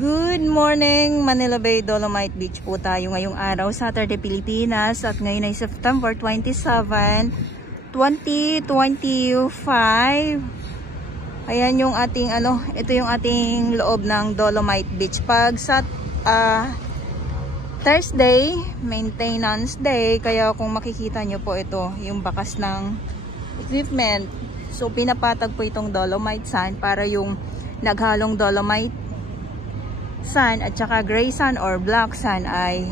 Good morning, Manila Bay, Dolomite Beach po tayo ngayong araw, Saturday, Pilipinas. At ngayon ay September 27, 2025. Ayan yung ating ito yung ating loob ng Dolomite Beach. Pag sa Thursday, maintenance day, kaya kung makikita nyo po ito, yung bakas ng equipment. So pinapatag po itong Dolomite sand para yung naghalong Dolomite sand at saka gray sand or black sand ay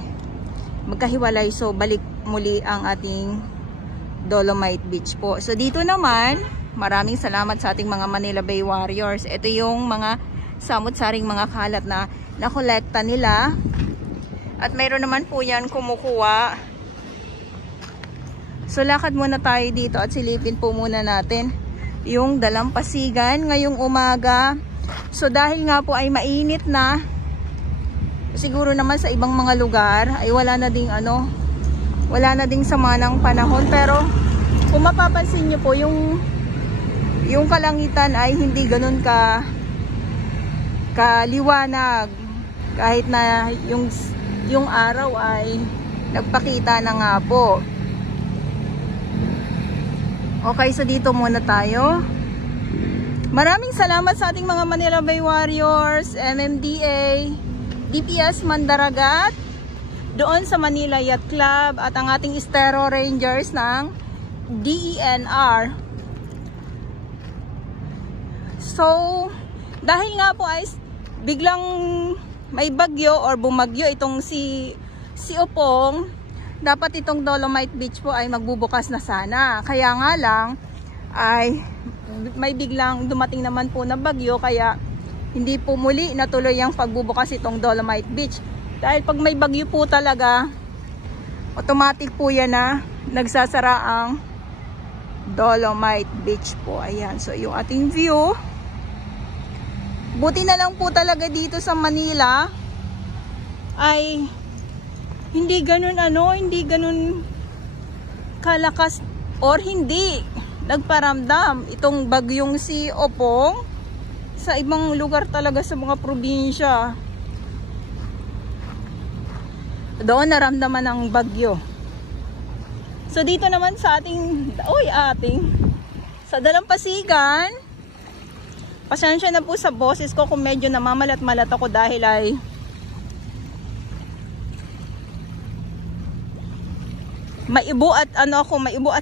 magkahiwalay. So balik muli ang ating Dolomite Beach po. So dito naman, maraming salamat sa ating mga Manila Bay Warriors. Ito yung mga samot-saring mga kalat na nakolekta nila. At mayroon naman po yan kumukuha. So lakad muna tayo dito at silipin po muna natin yung dalampasigan ngayong umaga. So dahil nga po ay mainit na, siguro naman sa ibang mga lugar ay wala na ding sama ng panahon. Pero kung mapapansin nyo po, yung kalangitan ay hindi ganun kaliwanag, kahit na yung araw ay nagpakita na nga po. Okay, so dito muna tayo. Maraming salamat sa ating mga Manila Bay Warriors, MMDA, DPS Mandaragat, doon sa Manila Yacht Club, at ang ating Estero Rangers ng DENR. So, dahil nga po ay biglang may bagyo or bumagyo itong si Opong, dapat itong Dolomite Beach po ay magbubukas na sana. Kaya nga lang ay may biglang dumating naman po na bagyo, kaya hindi po muli natuloy ang pagbubukas itong Dolomite Beach. Dahil pag may bagyo po talaga, automatic po yan na nagsasara ang Dolomite Beach po. Ayan, so yung ating view. Buti na lang po talaga dito sa Manila ay hindi ganun kalakas or hindi nagparamdam itong bagyong si Opong. Sa ibang lugar talaga sa mga probinsya, doon naramdaman ang bagyo. So dito naman sa sa dalampasigan, pasensya na po sa boses ko kung medyo namamalat-malat ako dahil ay maibo at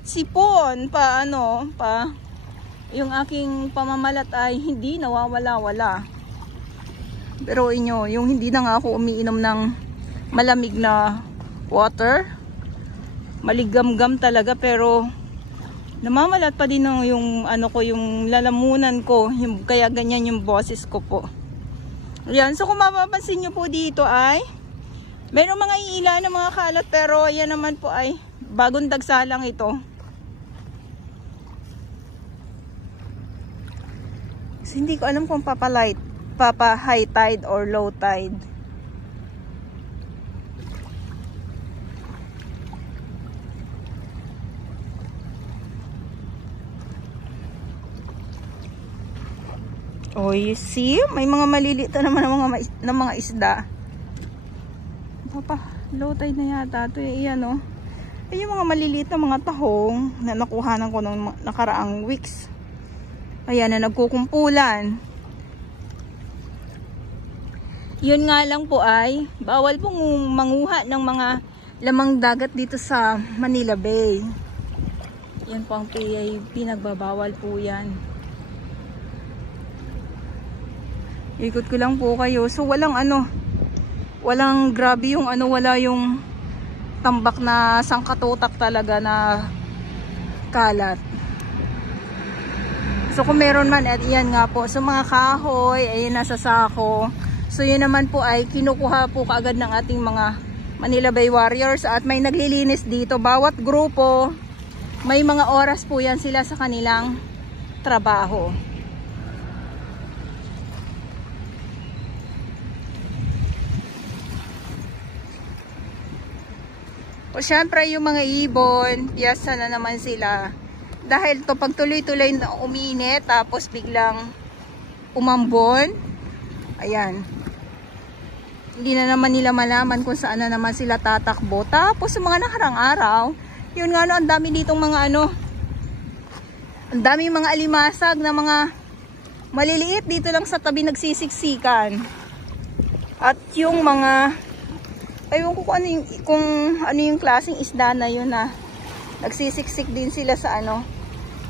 sipon pa yung aking pamamalat ay hindi nawawala-wala. Pero yung hindi na nga ako umiinom ng malamig na water, maligamgam talaga, pero namamalat pa din yung lalamunan ko, kaya ganyan yung boses ko po. Ayan, so kung mapapansin nyo po dito ay mayroong mga iila na mga kalat, pero yan naman po ay bagong dagsa lang ito. So, hindi ko alam kung papa high tide or low tide. Oh, you see? May mga maliliit na naman ng mga isda. Papa, low tide na yata ito. Iyan o. Ay, yung mga maliliit na mga tahong na nakuhanan ko nung nakaraang weeks. Ayan na nagkukumpulan. Yun nga lang po ay bawal pong manguha ng mga lamang dagat dito sa Manila Bay. Yan po ang pinagbabawal po yan. Ikot ko lang po kayo. So walang grabe yung wala yung tambak na sangkatutak talaga na kalat. So kung meron man, at iyan nga po. So mga kahoy, ayun nasa sako. So yun naman po ay kinukuha po kaagad ng ating mga Manila Bay Warriors. At may naglilinis dito. Bawat grupo, may mga oras po yan sila sa kanilang trabaho. O syempre yung mga ibon, piyasa na naman sila. Dahil to pag tuloy-tuloy na uminit tapos biglang umambon, ayan, Hindi na naman nila malaman kung saan na naman sila tatakbo. Tapos sa mga nakarang araw, yun nga no, ang dami ditong mga ano, ang dami mga alimasag na mga maliliit dito lang sa tabi nagsisiksikan. At yung mga, ayun ko kung ano yung klaseng isda na yun na nagsisiksik din sila sa ano,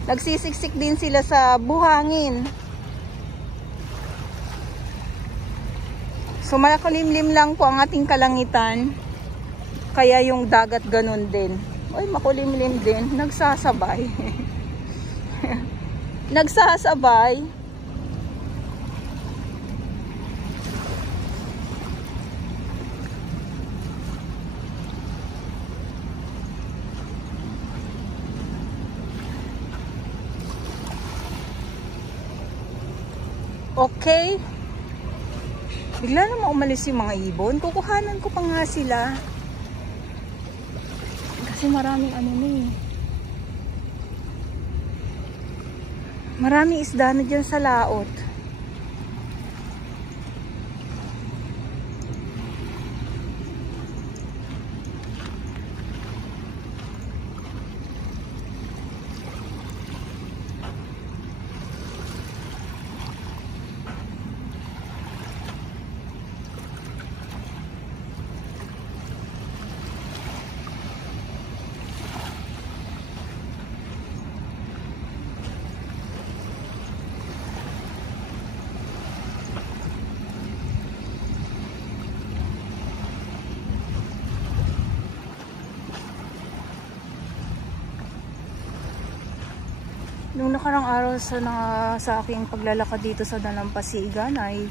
nagsisiksik din sila sa buhangin. So makulimlim lang po ang ating kalangitan, kaya yung dagat ganun din. Oy, makulimlim din, nagsasabay. Nagsasabay. Okay. Bigla naman umalis yung mga ibon. Kukuhanan ko pa nga sila. Kasi maraming ano na eh. Maraming isda na dyan sa laot. Nung nakarang araw sa aking paglalakad dito sa Dalampasigan ay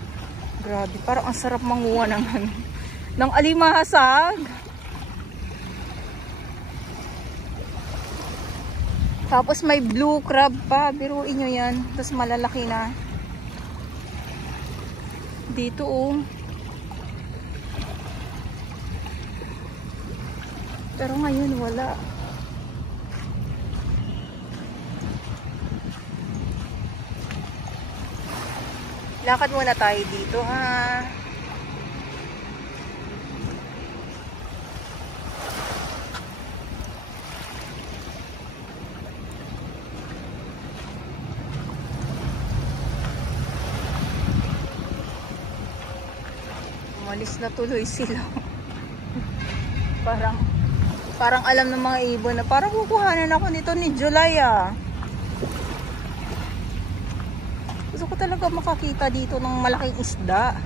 grabe, parang ang sarap manguha ng alimasag. Tapos may blue crab pa, biruin nyo yan. Tapos malalaki na. Dito oh. Pero ngayon wala. Lakad muna tayo dito ha. Umalis na tuloy sila. Parang alam ng mga ibon na parang kukuhanan ako nito ni July ah. Gusto ko talaga makakita dito ng malaking isda.